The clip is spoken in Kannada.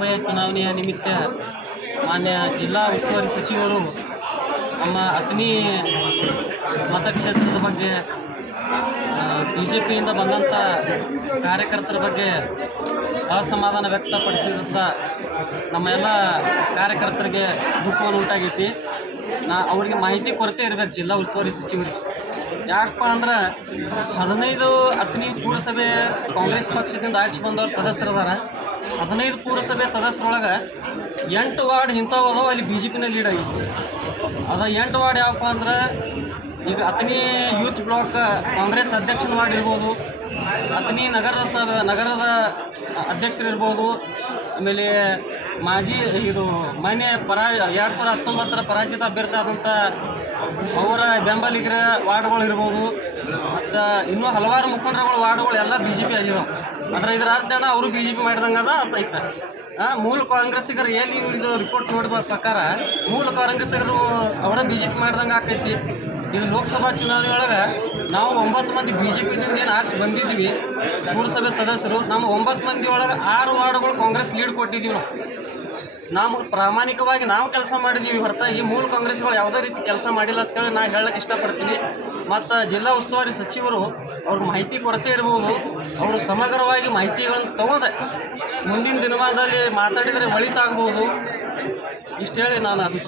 ಲೋಕಸಭೆ ಚುನಾವಣೆಯ ನಿಮಿತ್ತ ಮಾನ್ಯ ಜಿಲ್ಲಾ ಉಸ್ತುವಾರಿ ಸಚಿವರು ನಮ್ಮ ಅಗ್ನಿ ಮತಕ್ಷೇತ್ರದ ಬಗ್ಗೆ ಬಿ ಜೆ ಪಿಯಿಂದ ಬಂದಂಥ ಕಾರ್ಯಕರ್ತರ ಬಗ್ಗೆ ಅಸಮಾಧಾನ ವ್ಯಕ್ತಪಡಿಸಿದಂಥ ನಮ್ಮ ಎಲ್ಲ ಕಾರ್ಯಕರ್ತರಿಗೆ ದುಃಖವನ್ನು ಉಂಟಾಗೈತಿ ನಾ, ಅವರಿಗೆ ಮಾಹಿತಿ ಕೊರತೆ ಇರಬೇಕು ಜಿಲ್ಲಾ ಉಸ್ತುವಾರಿ ಸಚಿವರಿಗೆ. ಯಾಕಪ್ಪ ಅಂದ್ರೆ ಹದಿನೈದು ಹತ್ತನೇ ಪುರಸಭೆ ಕಾಂಗ್ರೆಸ್ ಪಕ್ಷದಿಂದ ಆರಿಸಿ ಬಂದವ್ರು ಸದಸ್ಯರದಾರ. ಹದಿನೈದು ಪುರಸಭೆ ಸದಸ್ಯರೊಳಗೆ ಎಂಟು ವಾರ್ಡ್ ಇಂಥವು ಅಲ್ಲಿ ಬಿ ಜೆ ಪಿನ ಲೀಡ್ ಆಗಿತ್ತು ಅದ ಎಂಟು ವಾರ್ಡ್ ಯಾವಪ್ಪ ಅಂದ್ರೆ ಈಗ ಅತನಿ ಯೂತ್ ಬ್ಲಾಕ್ ಕಾಂಗ್ರೆಸ್ ಅಧ್ಯಕ್ಷನ ವಾರ್ಡ್ ಇರ್ಬೋದು ಅತನಿ ನಗರದ ಸಭೆ ನಗರದ ಅಧ್ಯಕ್ಷರಿರ್ಬೋದು, ಆಮೇಲೆ ಮಾಜಿ ಇದು ಮೊನ್ನೆ ಪರಾ, ಎರಡು ಸಾವಿರದ ಹತ್ತೊಂಬತ್ತರ ಪರಾಜಿತ ಅಭ್ಯರ್ಥಿ ಆದಂಥ ಅವರ ಬೆಂಬಲಿಗರ ವಾರ್ಡ್ಗಳು ಇರ್ಬೋದು, ಮತ್ತು ಇನ್ನೂ ಹಲವಾರು ಮುಖಂಡರುಗಳು ವಾರ್ಡ್ಗಳು ಎಲ್ಲ ಬಿ ಜೆ ಪಿ ಆಗಿದಾವೆ. ಅಂದ್ರೆ ಇದರ ಅರ್ಥ ಏನ ಅವರು ಬಿ ಜೆ ಪಿ ಮಾಡಿದಂಗೆ ಅದ ಅಂತ ಐತೆ. ಮೂಲ ಕಾಂಗ್ರೆಸ್ಸಿಗರು ಏನು ಇದು ರಿಪೋರ್ಟ್ ನೋಡಿದ ಪ್ರಕಾರ ಮೂಲ ಕಾಂಗ್ರೆಸ್ಸಿಗರು ಅವರ ಬಿ ಜೆ ಪಿ ಮಾಡ್ದಂಗೆ ಆಕೈತಿ. ಇದು ಲೋಕಸಭಾ ಚುನಾವಣೆ ಒಳಗೆ ನಾವು ಒಂಬತ್ತು ಮಂದಿ ಬಿ ಜೆ ಪಿದಿಂದ ಏನು ಆರಿಸಿ ಬಂದಿದ್ವಿ, ಪುರಸಭೆ ಸದಸ್ಯರು, ನಮ್ಮ ಒಂಬತ್ತು ಮಂದಿ ಒಳಗೆ ಆರು ವಾರ್ಡ್ಗಳು ಕಾಂಗ್ರೆಸ್ ಲೀಡ್ ಕೊಟ್ಟಿದ್ದೀವಿ ನಾವು. ನಾವು ಪ್ರಾಮಾಣಿಕವಾಗಿ ನಾವು ಕೆಲಸ ಮಾಡಿದ್ದೀವಿ ಹೊರತಾಗಿ ಮೂಲ ಕಾಂಗ್ರೆಸ್ಗಳು ಯಾವುದೇ ರೀತಿ ಕೆಲಸ ಮಾಡಿಲ್ಲ ಅಂತೇಳಿ ನಾ ಹೇಳಕ್ಕೆ ಇಷ್ಟಪಡ್ತೀನಿ. ಮತ್ತು ಜಿಲ್ಲಾ ಉಸ್ತುವಾರಿ ಸಚಿವರು ಅವ್ರ ಮಾಹಿತಿ ಕೊರತೆ ಇರ್ಬೋದು. ಅವರು ಸಮಗ್ರವಾಗಿ ಮಾಹಿತಿಗಳನ್ನು ತಗೊಂಡೆ. ಮುಂದಿನ ದಿನಮಾನದಲ್ಲಿ ಮಾತಾಡಿದರೆ ಒಳಿತಾಗ್ಬೋದು. ಇಷ್ಟು ಹೇಳಿ ನಾನು ಅಭಿ